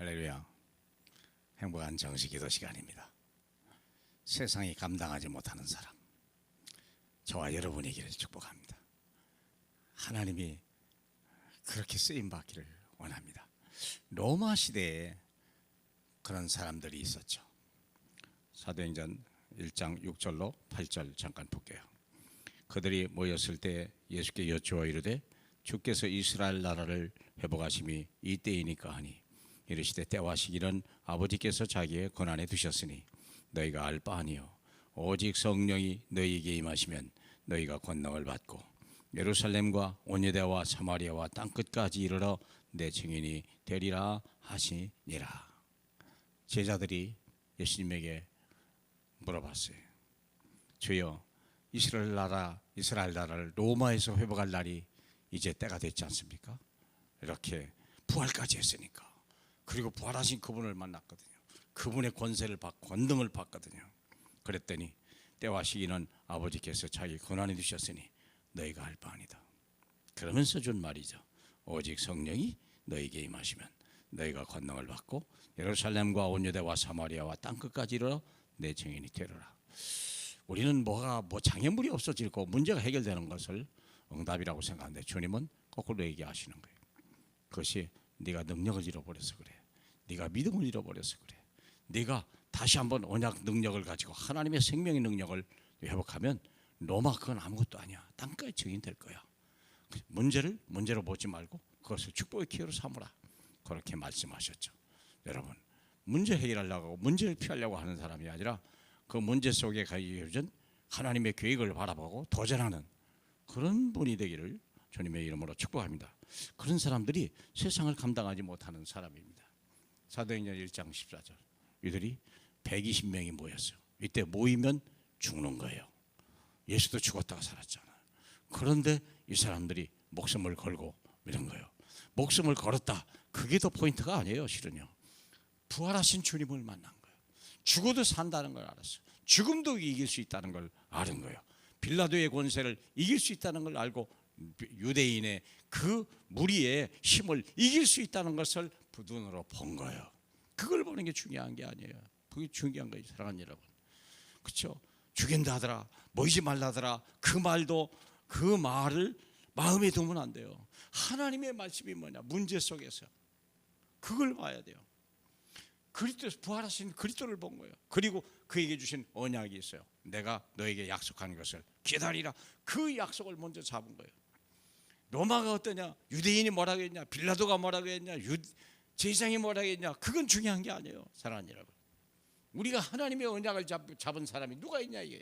할렐루야. 행복한 정식기도 시간입니다. 세상이 감당하지 못하는 사람, 저와 여러분이기를 축복합니다. 하나님이 그렇게 쓰임받기를 원합니다. 로마 시대에 그런 사람들이 있었죠. 사도행전 1장 6절로 8절 잠깐 볼게요. 그들이 모였을 때 예수께 여쭈어 이르되 주께서 이스라엘 나라를 회복하심이 이때이니까 하니 이르시되 때와 시기는 아버지께서 자기의 권한에 두셨으니 너희가 알 바 아니요 오직 성령이 너희에게 임하시면 너희가 권능을 받고 예루살렘과 온 유대와 사마리아와 땅끝까지 이르러 내 증인이 되리라 하시니라. 제자들이 예수님에게 물어봤어요. 주여, 이스라엘 나라를 로마에서 회복할 날이 이제 때가 됐지 않습니까? 이렇게 부활까지 했으니까. 그리고 부활하신 그분을 만났거든요. 그분의 권세를 받고 권능을 받거든요. 그랬더니 때와 시기는 아버지께서 자기 권한에 두셨으니 너희가 할 바 아니다. 그러면서 준 말이죠. 오직 성령이 너희에게 임하시면 너희가 권능을 받고 예루살렘과 온 유대와 사마리아와 땅끝까지 이르러 내 증인이 되리라. 우리는 장애물이 없어지고 문제가 해결되는 것을 응답이라고 생각하는데 주님은 거꾸로 얘기하시는 거예요. 그것이 네가 능력을 잃어버려서 그래. 네가 믿음을 잃어버려서 그래. 네가 다시 한번 언약 능력을 가지고 하나님의 생명의 능력을 회복하면 로마 그건 아무것도 아니야. 땅까지 증인될 거야. 문제로 보지 말고 그것을 축복의 기회로 삼으라. 그렇게 말씀하셨죠. 여러분, 문제 해결하려고 하고 문제를 피하려고 하는 사람이 아니라 그 문제 속에 가려진 하나님의 계획을 바라보고 도전하는 그런 분이 되기를 주님의 이름으로 축복합니다. 그런 사람들이 세상을 감당하지 못하는 사람입니다. 사도행전 1장 14절 이들이 120명이 모였어요. 이때 모이면 죽는 거예요. 예수도 죽었다가 살았잖아요. 그런데 이 사람들이 목숨을 걸고 이런 거예요. 목숨을 걸었다. 그게 더 포인트가 아니에요. 실은요. 부활하신 주님을 만난 거예요. 죽어도 산다는 걸 알았어요. 죽음도 이길 수 있다는 걸 아는 거예요. 빌라도의 권세를 이길 수 있다는 걸 알고 유대인의 그 무리의 힘을 이길 수 있다는 것을 부둔으로 본 거예요. 그걸 보는 게 중요한 게 아니에요. 그게 중요한 거예요. 사랑하는 여러분. 그렇죠? 죽인다 하더라, 모이지 말라 하더라, 그 말을 마음에 두면 안 돼요. 하나님의 말씀이 뭐냐, 문제 속에서 그걸 봐야 돼요. 그리스도에서 부활하신 그리스도를 본 거예요. 그리고 그에게 주신 언약이 있어요. 내가 너에게 약속한 것을 기다리라. 그 약속을 먼저 잡은 거예요. 로마가 어떠냐, 유대인이 뭐라고 했냐, 빌라도가 뭐라고 했냐, 제사장이 뭐라고 했냐, 그건 중요한 게 아니에요. 사랑하는 여러분, 우리가 하나님의 언약을 잡은 사람이 누가 있냐, 이게.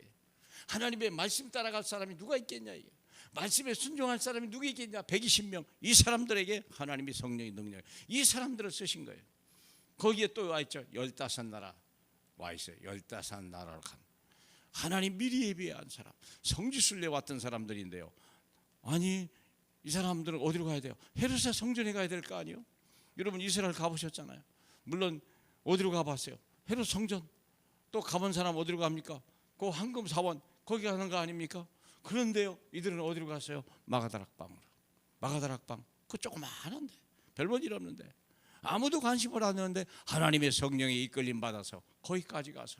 하나님의 말씀 따라갈 사람이 누가 있겠냐, 이게. 말씀에 순종할 사람이 누가 있겠냐. 120명 이 사람들에게 하나님의 성령의 능력, 이 사람들을 쓰신 거예요. 거기에 또 와 있죠. 15나라 와 있어요. 15나라로 간 하나님 미리 예비한 사람, 성지순례 왔던 사람들인데요. 아니, 이 사람들은 어디로 가야 돼요? 헤르사 성전에 가야 될 거 아니에요? 여러분 이스라엘 가보셨잖아요. 물론 어디로 가봤어요? 헤롯 성전. 또 가본 사람 어디로 갑니까? 그 황금 사원 거기 가는 거 아닙니까? 그런데요, 이들은 어디로 갔어요? 마가다락방으로. 마가다락방 그 조그마한데 별볼 일 없는데 아무도 관심을 안 하는데 하나님의 성령에 이끌림 받아서 거기까지 가서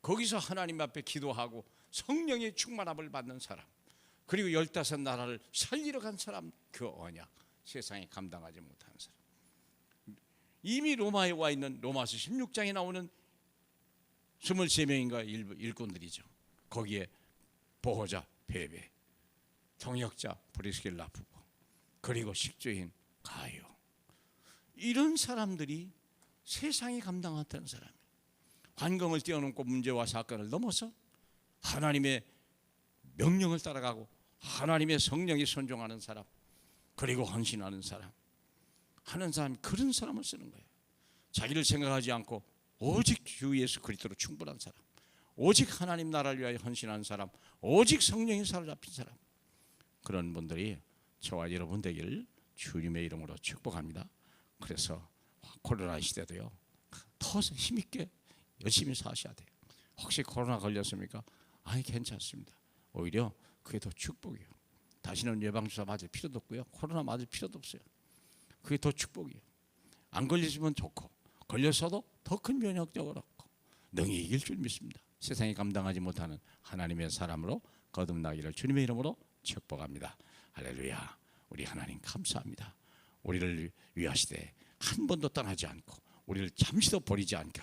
거기서 하나님 앞에 기도하고 성령의 충만함을 받는 사람, 그리고 15나라를 살리러 간 사람, 그 언약 세상에 감당하지 못하는 사람. 이미 로마에 와 있는 로마서 16장에 나오는 23명인가 일꾼들이죠. 거기에 보호자 베베, 통역자 브리스길라 부부, 그리고 식주인 가요. 이런 사람들이 세상이 감당하는 사람이에요. 환경을 뛰어넘고 문제와 사건을 넘어서 하나님의 명령을 따라가고 하나님의 성령에 순종하는 사람, 그리고 헌신하는 사람, 하는 사람, 그런 사람을 쓰는 거예요. 자기를 생각하지 않고 오직 주 예수 그리스도로 충분한 사람, 오직 하나님 나라를 위하여 헌신하는 사람, 오직 성령에 사로잡힌 사람, 그런 분들이 저와 여러분 되기를 주님의 이름으로 축복합니다. 그래서 코로나 시대도요, 더 힘있게 열심히 사셔야 돼요. 혹시 코로나 걸렸습니까? 아니, 괜찮습니다. 오히려 그게 더 축복이에요. 다시는 예방주사 맞을 필요도 없고요, 코로나 맞을 필요도 없어요. 그게 더 축복이에요. 안 걸리시면 좋고 걸려서도 더 큰 면역력을 얻고 능히 이길 줄 믿습니다. 세상이 감당하지 못하는 하나님의 사람으로 거듭나기를 주님의 이름으로 축복합니다. 할렐루야. 우리 하나님 감사합니다. 우리를 위하시되 한 번도 떠나지 않고 우리를 잠시도 버리지 않고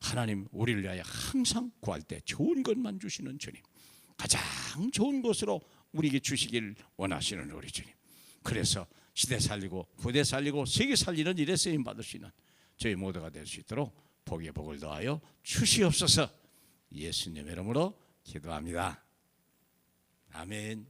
하나님 우리를 위하여 항상 구할 때 좋은 것만 주시는 주님, 가장 좋은 것으로 우리에게 주시길 원하시는 우리 주님, 그래서 시대 살리고 후대 살리고 세계 살리는 일에 쓰임 받을 수 있는 저희 모두가 될 수 있도록 복의 복을 더하여 주시옵소서. 예수님의 이름으로 기도합니다. 아멘.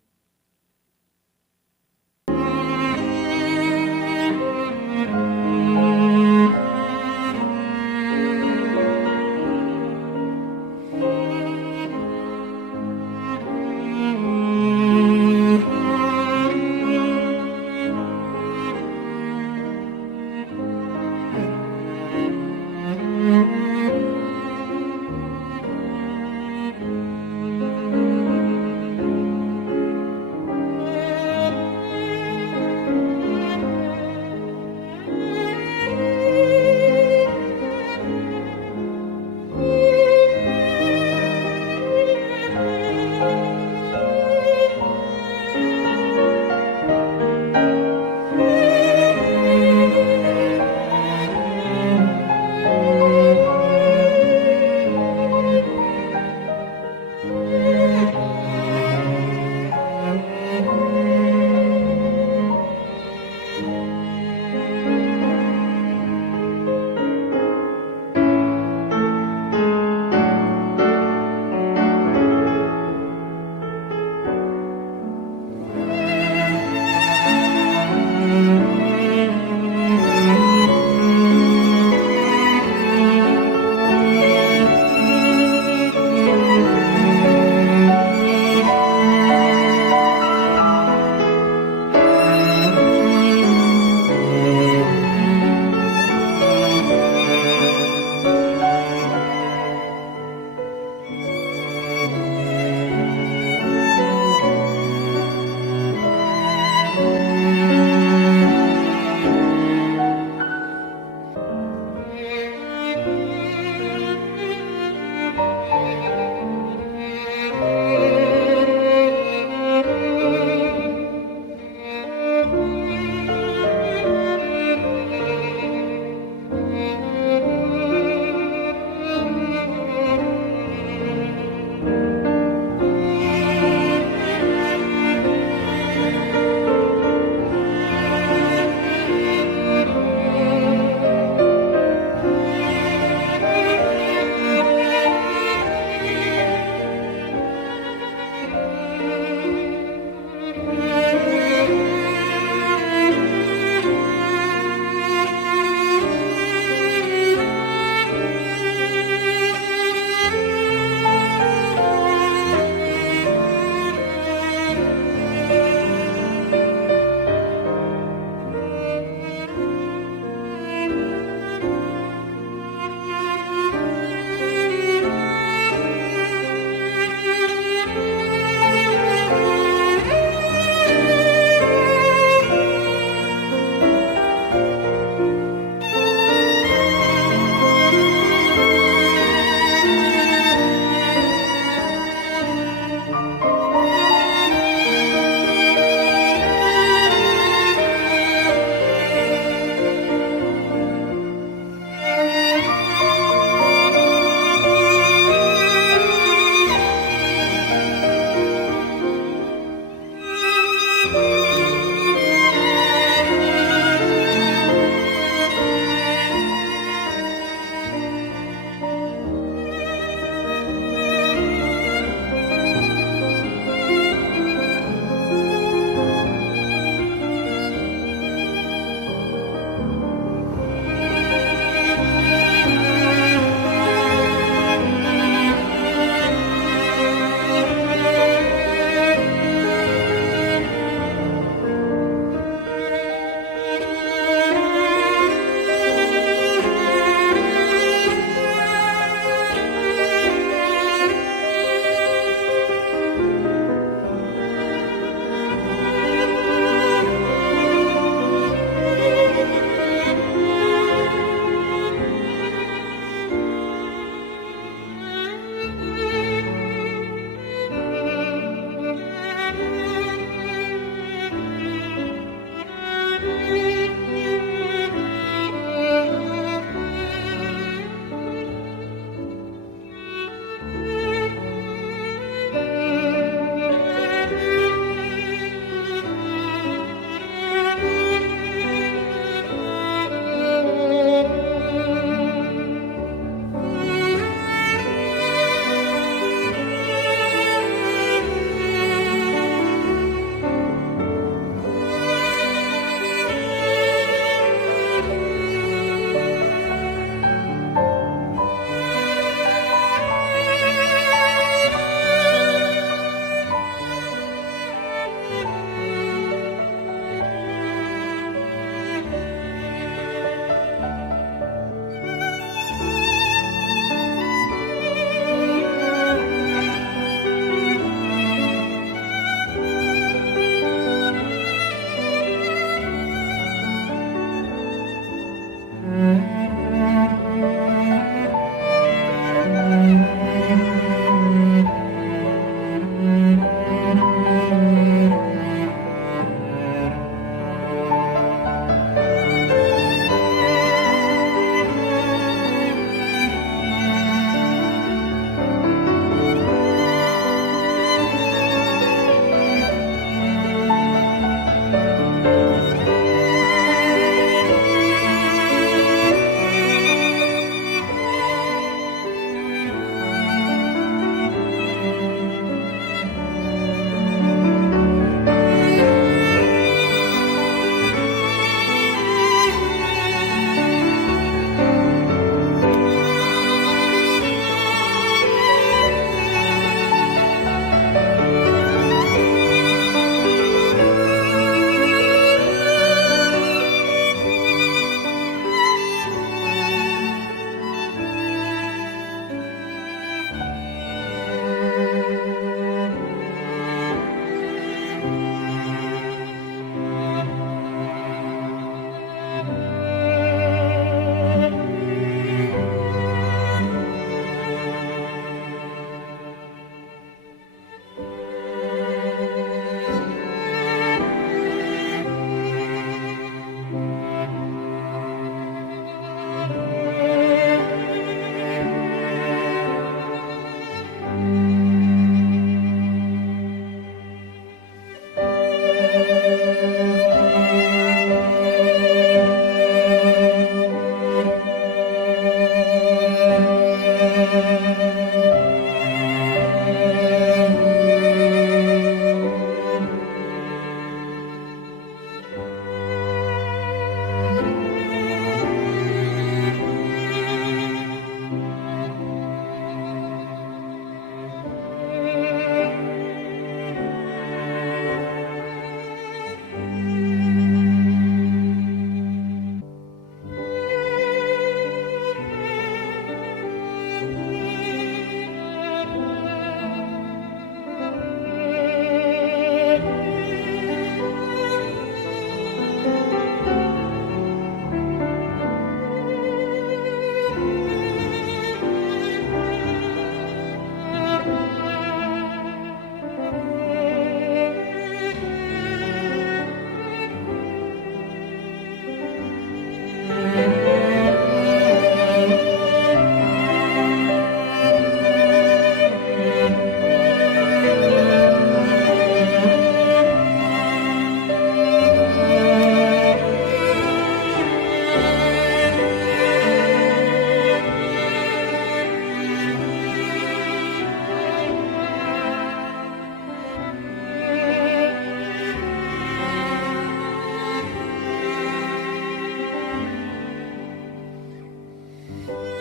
아멘.